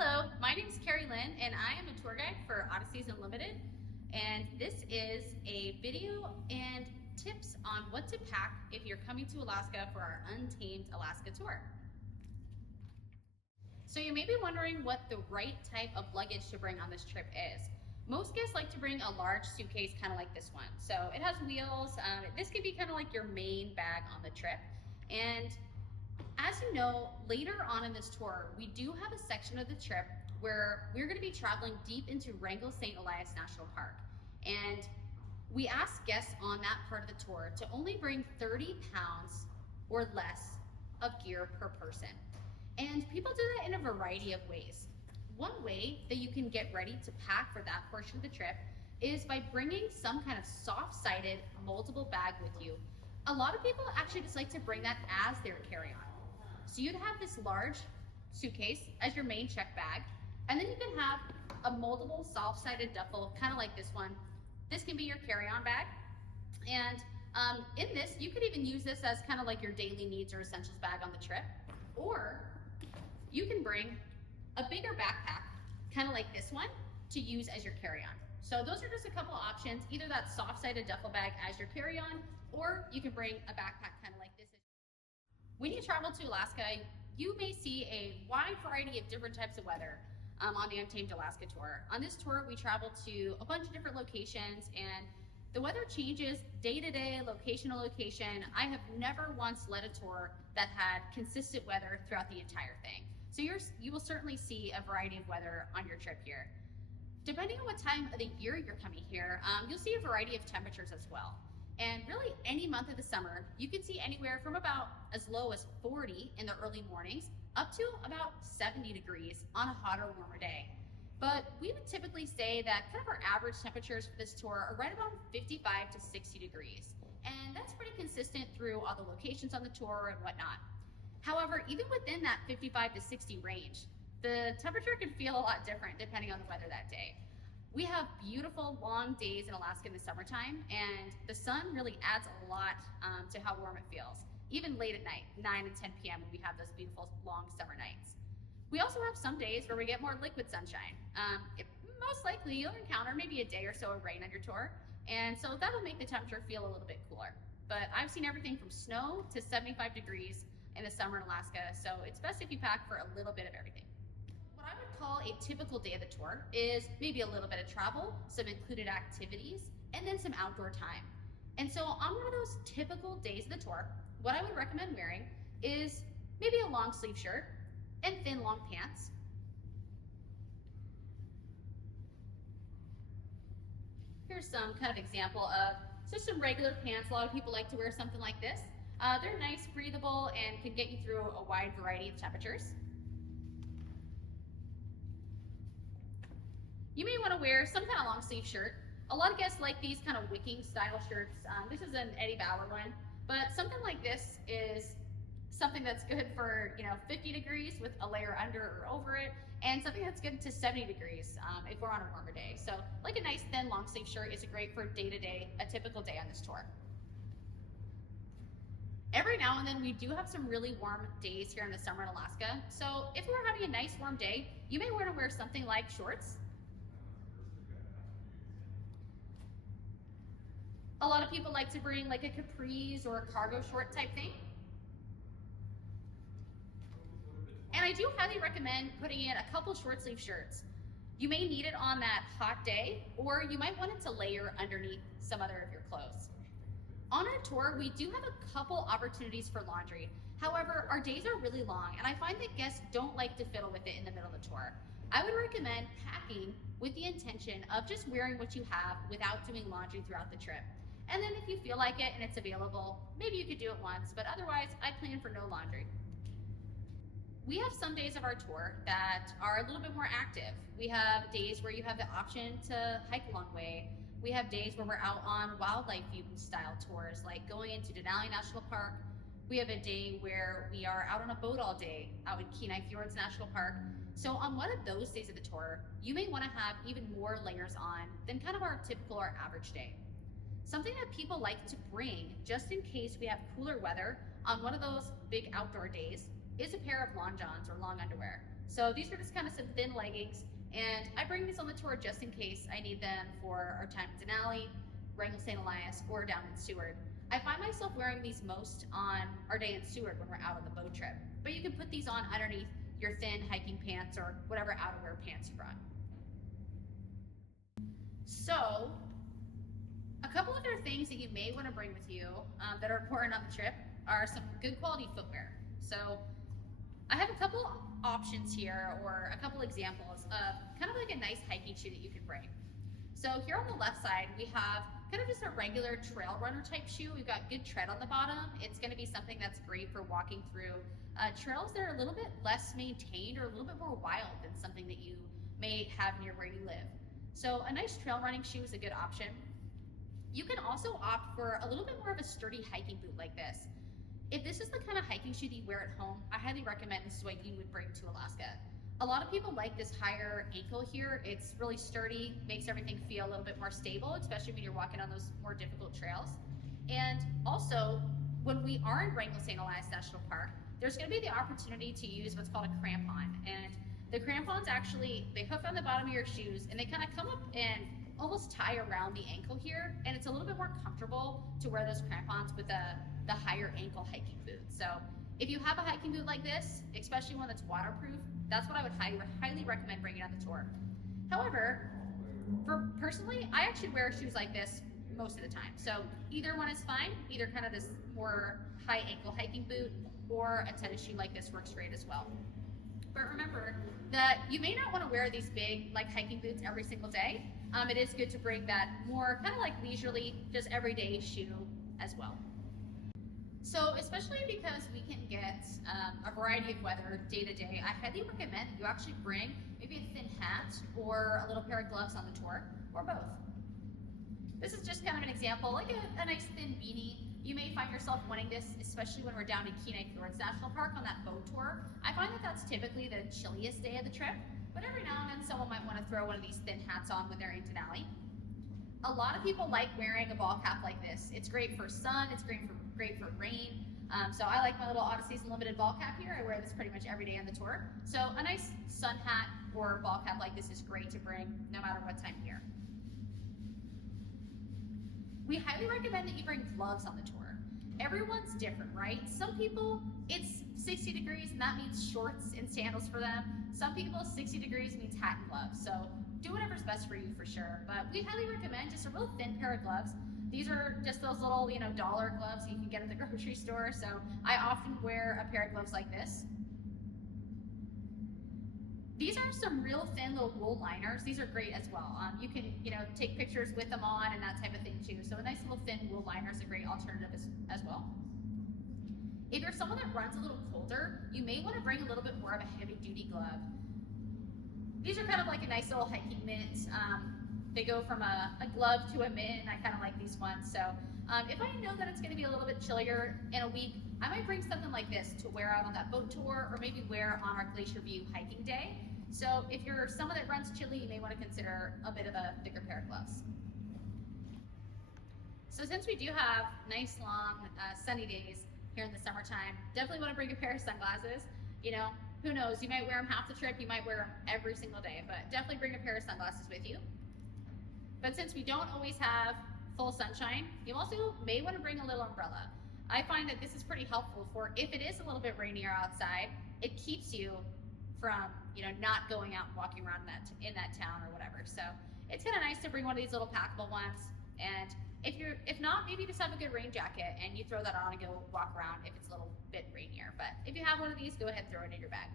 Hello, my name is Keri-Lyn and I am a tour guide for Odysseys Unlimited, and this is a video and tips on what to pack if you're coming to Alaska for our Untamed Alaska tour. So you may be wondering what the right type of luggage to bring on this trip is. Most guests like to bring a large suitcase kind of like this one. So it has wheels. This could be kind of like your main bag on the trip. And as you know, later on in this tour, we do have a section of the trip where we're going to be traveling deep into Wrangell St. Elias National Park. And we ask guests on that part of the tour to only bring 30 pounds or less of gear per person. And people do that in a variety of ways. One way that you can get ready to pack for that portion of the trip is by bringing some kind of soft-sided moldable bag with you. A lot of people actually just like to bring that as their carry-on. So you'd have this large suitcase as your main check bag, and then you can have a moldable soft-sided duffel, kind of like this one. This can be your carry-on bag. And in this, you could even use this as kind of like your daily needs or essentials bag on the trip. Or you can bring a bigger backpack, kind of like this one, to use as your carry-on. So those are just a couple options, either that soft-sided duffel bag as your carry-on, or you can bring a backpack kind of like this. When you travel to Alaska, you may see a wide variety of different types of weather on the Untamed Alaska tour. On this tour, we travel to a bunch of different locations, and the weather changes day to day, location to location. I have never once led a tour that had consistent weather throughout the entire thing. So you will certainly see a variety of weather on your trip here. Depending on what time of the year you're coming here, you'll see a variety of temperatures as well. And really any month of the summer, you can see anywhere from about as low as 40 in the early mornings up to about 70 degrees on a hotter, warmer day. But we would typically say that kind of our average temperatures for this tour are right around 55 to 60 degrees. And that's pretty consistent through all the locations on the tour and whatnot. However, even within that 55 to 60 range, the temperature can feel a lot different depending on the weather that day. We have beautiful long days in Alaska in the summertime, and the sun really adds a lot to how warm it feels, even late at night, 9 and 10 p.m. when we have those beautiful long summer nights. We also have some days where we get more liquid sunshine. Most likely you'll encounter maybe a day or so of rain on your tour, and so that'll make the temperature feel a little bit cooler. But I've seen everything from snow to 75 degrees in the summer in Alaska, so it's best if you pack for a little bit of everything. What I would call a typical day of the tour is maybe a little bit of travel, some included activities, and then some outdoor time. And so on one of those typical days of the tour, what I would recommend wearing is maybe a long sleeve shirt and thin long pants. Here's some kind of example of just some regular pants. A lot of people like to wear something like this. They're nice, breathable, and can get you through a wide variety of temperatures. You may want to wear some kind of long sleeve shirt. A lot of guests like these kind of wicking style shirts. This is an Eddie Bauer one, but something like this is something that's good for 50 degrees with a layer under or over it, and something that's good to 70 degrees if we're on a warmer day. So like a nice thin long sleeve shirt is great for day to day, a typical day on this tour. Every now and then we do have some really warm days here in the summer in Alaska. So if we're having a nice warm day, you may want to wear something like shorts. A lot of people like to bring like a capris or a cargo short type thing. And I do highly recommend putting in a couple short sleeve shirts. You may need it on that hot day, or you might want it to layer underneath some other of your clothes. On our tour, we do have a couple opportunities for laundry. However, our days are really long, and I find that guests don't like to fiddle with it in the middle of the tour. I would recommend packing with the intention of just wearing what you have without doing laundry throughout the trip. And then if you feel like it and it's available, maybe you could do it once, but otherwise I plan for no laundry. We have some days of our tour that are a little bit more active. We have days where you have the option to hike a long way. We have days where we're out on wildlife view style tours, like going into Denali National Park. We have a day where we are out on a boat all day, out in Kenai Fjords National Park. So on one of those days of the tour, you may want to have even more layers on than kind of our typical or average day. Something that people like to bring, just in case we have cooler weather on one of those big outdoor days, is a pair of long johns or long underwear. So these are just kind of some thin leggings, and I bring these on the tour just in case I need them for our time in Denali, Wrangell St. Elias, or down in Seward. I find myself wearing these most on our day in Seward when we're out on the boat trip, but you can put these on underneath your thin hiking pants or whatever outerwear pants you brought. So, a couple other things that you may want to bring with you that are important on the trip are some good quality footwear. So, I have a couple options here, or a couple examples of kind of like a nice hiking shoe that you can bring. So here on the left side, we have kind of just a regular trail runner type shoe. We've got good tread on the bottom. It's going to be something that's great for walking through trails that are a little bit less maintained or a little bit more wild than something that you may have near where you live. So a nice trail running shoe is a good option. You can also opt for a little bit more of a sturdy hiking boot like this. If this is the kind of hiking shoe that you wear at home, I highly recommend this is what you would bring to Alaska. A lot of people like this higher ankle here. It's really sturdy, makes everything feel a little bit more stable, especially when you're walking on those more difficult trails. And also, when we are in Wrangell St. Elias National Park, there's going to be the opportunity to use what's called a crampon. And the crampons actually, they hook on the bottom of your shoes and they kind of come up and almost tie around the ankle here. And it's a little bit more comfortable to wear those crampons with the higher ankle hiking boot. So if you have a hiking boot like this, especially one that's waterproof, that's what I would highly recommend bringing on the tour. However, personally, I actually wear shoes like this most of the time. So either one is fine, either kind of this more high ankle hiking boot or a tennis shoe like this works great as well. But remember that you may not want to wear these big like hiking boots every single day. It is good to bring that more kind of like leisurely, just everyday shoe as well. So especially because we can get a variety of weather day to day, I highly recommend that you actually bring maybe a thin hat or a little pair of gloves on the tour, or both. This is just kind of an example, like a nice thin beanie. You may find yourself wanting this, especially when we're down in Kenai Fjords National Park on that boat tour. I find that that's typically the chilliest day of the trip, but every now and then someone might want to throw one of these thin hats on when they're in Denali. A lot of people like wearing a ball cap like this. It's great for sun, it's great for rain. So I like my little Odyssey's Unlimited ball cap here. I wear this pretty much every day on the tour. So a nice sun hat or ball cap like this is great to bring no matter what time of year. We highly recommend that you bring gloves on the tour. Everyone's different, right? Some people, it's 60 degrees and that means shorts and sandals for them. Some people, 60 degrees means hat and gloves. So do whatever's best for you for sure. But we highly recommend just a real thin pair of gloves. These are just those little, dollar gloves you can get at the grocery store. So I often wear a pair of gloves like this. These are some real thin little wool liners. These are great as well. You can, take pictures with them on and that type of thing too. So a nice little thin wool liner is a great alternative as well. If you're someone that runs a little colder, you may want to bring a little bit more of a heavy duty glove. These are kind of like a nice little hiking mitt. They go from a glove to a mitt, and I kind of like these ones. So if I know that it's going to be a little bit chillier in a week, I might bring something like this to wear out on that boat tour, or maybe wear on our Glacier View hiking day. So if you're someone that runs chilly, you may want to consider a bit of a thicker pair of gloves. So since we do have nice long sunny days here in the summertime, definitely want to bring a pair of sunglasses. Who knows, you might wear them half the trip, you might wear them every single day, but definitely bring a pair of sunglasses with you. But since we don't always have full sunshine, you also may want to bring a little umbrella. I find that this is pretty helpful for if it is a little bit rainier outside, it keeps you from, not going out and walking around in that town or whatever. So it's kind of nice to bring one of these little packable ones. And if not, maybe just have a good rain jacket and you throw that on and go walk around if it's a little bit rainier. But if you have one of these, go ahead and throw it in your bag.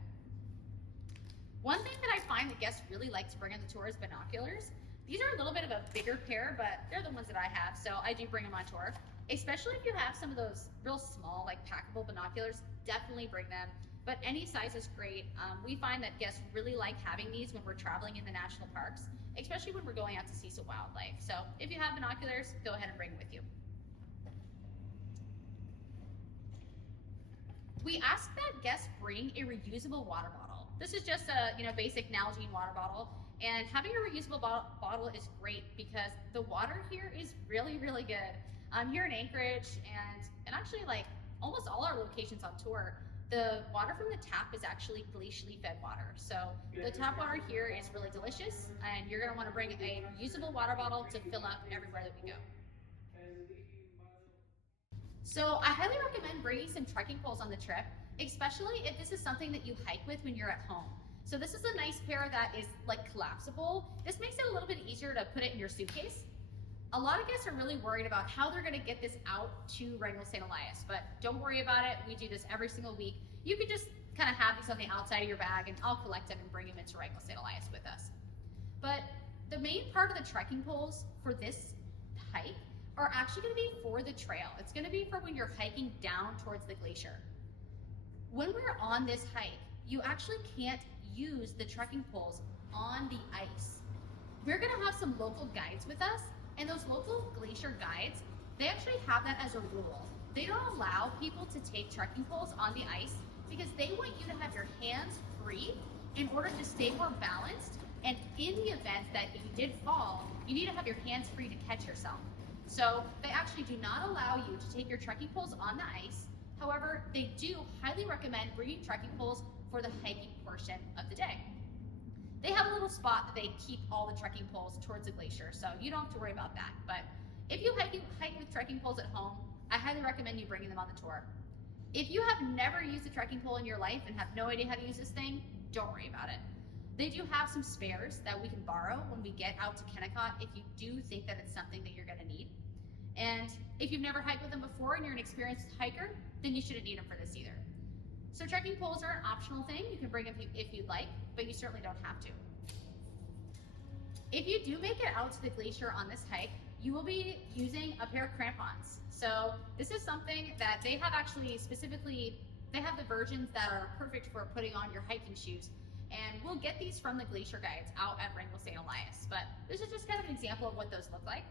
One thing that I find that guests really like to bring on the tour is binoculars. These are a little bit of a bigger pair, but they're the ones that I have, so I do bring them on tour. Especially if you have some of those real small, like packable binoculars, definitely bring them. But any size is great. We find that guests really like having these when we're traveling in the national parks, especially when we're going out to see some wildlife. So if you have binoculars, go ahead and bring them with you. We ask that guests bring a reusable water bottle. This is just a basic Nalgene water bottle. And having a reusable bottle is great because the water here is really, really good. Here in Anchorage and actually like almost all our locations on tour, The water from the tap is actually glacially fed water. So the tap water here is really delicious, and you're gonna wanna bring a usable water bottle to fill up everywhere that we go. So I highly recommend bringing some trekking poles on the trip, especially if this is something that you hike with when you're at home. So this is a nice pair that is like collapsible. This makes it a little bit easier to put it in your suitcase. A lot of guests are really worried about how they're gonna get this out to Wrangell St. Elias, but don't worry about it. We do this every single week. You can just kind of have these on the outside of your bag and I'll collect them and bring them into Wrangell St. Elias with us. But the main part of the trekking poles for this hike are actually gonna be for the trail. It's gonna be for when you're hiking down towards the glacier. When we're on this hike, you actually can't use the trekking poles on the ice. We're gonna have some local guides with us, and those local glacier guides, they actually have that as a rule. They don't allow people to take trekking poles on the ice because they want you to have your hands free in order to stay more balanced. And in the event that you did fall, you need to have your hands free to catch yourself. So they actually do not allow you to take your trekking poles on the ice. However, they do highly recommend bringing trekking poles for the hiking portion of the day. They have a little spot that they keep all the trekking poles towards the glacier, so you don't have to worry about that. But if you hike with trekking poles at home, I highly recommend you bringing them on the tour. If you have never used a trekking pole in your life and have no idea how to use this thing, don't worry about it. They do have some spares that we can borrow when we get out to Kennecott if you do think that it's something that you're gonna need. And if you've never hiked with them before and you're an experienced hiker, then you shouldn't need them for this either. So trekking poles are an optional thing. You can bring them if you'd like, but you certainly don't have to. If you do make it out to the glacier on this hike, you will be using a pair of crampons. So this is something that they have actually specifically, they have the versions that are perfect for putting on your hiking shoes. And we'll get these from the glacier guides out at Wrangell St. Elias. But this is just kind of an example of what those look like.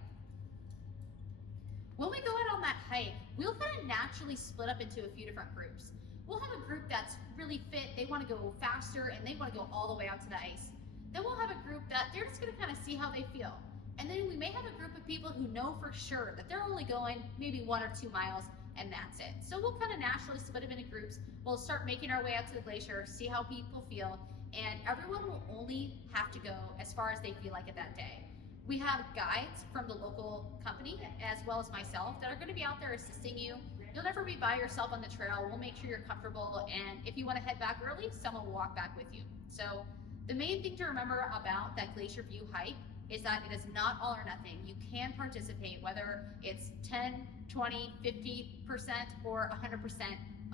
When we go out on that hike, we'll kind of naturally split up into a few different groups. We'll have a group that's really fit, they want to go faster and they want to go all the way out to the ice. Then we'll have a group that they're just going to kind of see how they feel. And then we may have a group of people who know for sure that they're only going maybe 1 or 2 miles and that's it. So we'll kind of naturally split them into groups. We'll start making our way out to the glacier, see how people feel, and everyone will only have to go as far as they feel like it that day. We have guides from the local company as well as myself that are going to be out there assisting you. You'll never be by yourself on the trail. We'll make sure you're comfortable, and if you want to head back early, someone will walk back with you. So the main thing to remember about that Glacier View hike is that it is not all or nothing. You can participate, whether it's 10, 20, 50%, or 100%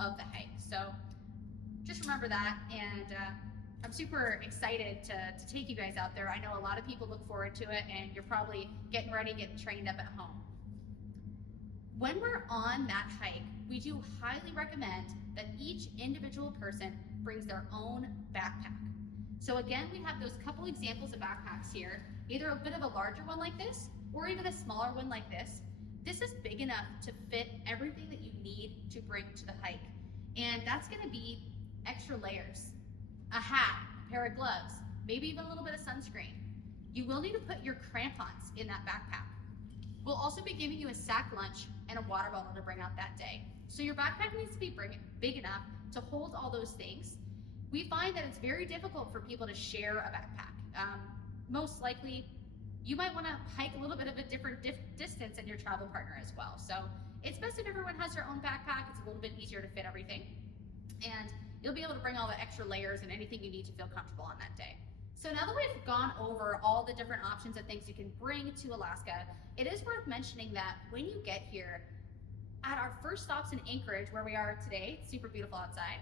of the hike. So just remember that, and I'm super excited to take you guys out there. I know a lot of people look forward to it, and you're probably getting ready, getting trained up at home. When we're on that hike, we do highly recommend that each individual person brings their own backpack. So again, we have those couple examples of backpacks here, either a bit of a larger one like this, or even a smaller one like this. This is big enough to fit everything that you need to bring to the hike. And that's gonna be extra layers, a hat, a pair of gloves, maybe even a little bit of sunscreen. You will need to put your crampons in that backpack. We'll also be giving you a sack lunch and a water bottle to bring out that day. So your backpack needs to be big enough to hold all those things. We find that it's very difficult for people to share a backpack. Most likely, you might want to hike a little bit of a different distance than your travel partner as well. So it's best if everyone has their own backpack. It's a little bit easier to fit everything. And you'll be able to bring all the extra layers and anything you need to feel comfortable on that day. So now that we've gone over all the different options and things you can bring to Alaska, it is worth mentioning that when you get here, at our first stops in Anchorage, where we are today, it's super beautiful outside,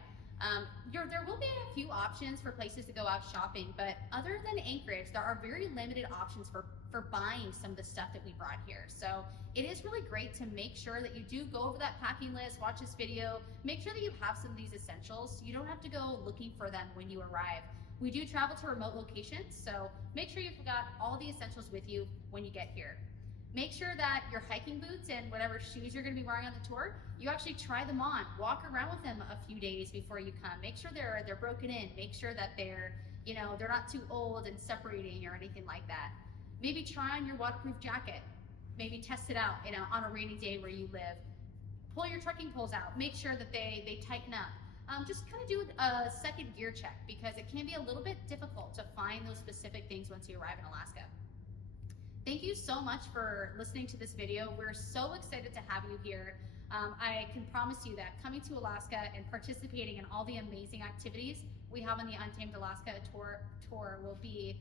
there will be a few options for places to go out shopping, but other than Anchorage, there are very limited options for buying some of the stuff that we brought here. So it is really great to make sure that you do go over that packing list, watch this video, make sure that you have some of these essentials. You don't have to go looking for them when you arrive. We do travel to remote locations, so make sure you've got all the essentials with you when you get here. Make sure that your hiking boots and whatever shoes you're gonna be wearing on the tour, you actually try them on. Walk around with them a few days before you come. Make sure they're broken in. Make sure that they're not too old and separating or anything like that. Maybe try on your waterproof jacket. Maybe test it out, on a rainy day where you live. Pull your trekking poles out. Make sure that they tighten up. just kind of do a second gear check, because it can be a little bit difficult to find those specific things once you arrive in Alaska. Thank you so much for listening to this video. We're so excited to have you here. I can promise you that coming to Alaska and participating in all the amazing activities we have on the Untamed Alaska tour will be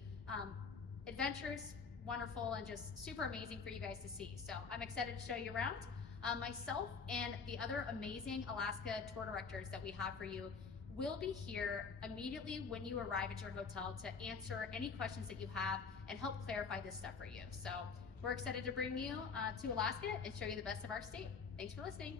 adventurous, wonderful, and just super amazing for you guys to see. So I'm excited to show you around. Myself and the other amazing Alaska tour directors that we have for you will be here immediately when you arrive at your hotel to answer any questions that you have and help clarify this stuff for you. So we're excited to bring you to Alaska and show you the best of our state. Thanks for listening.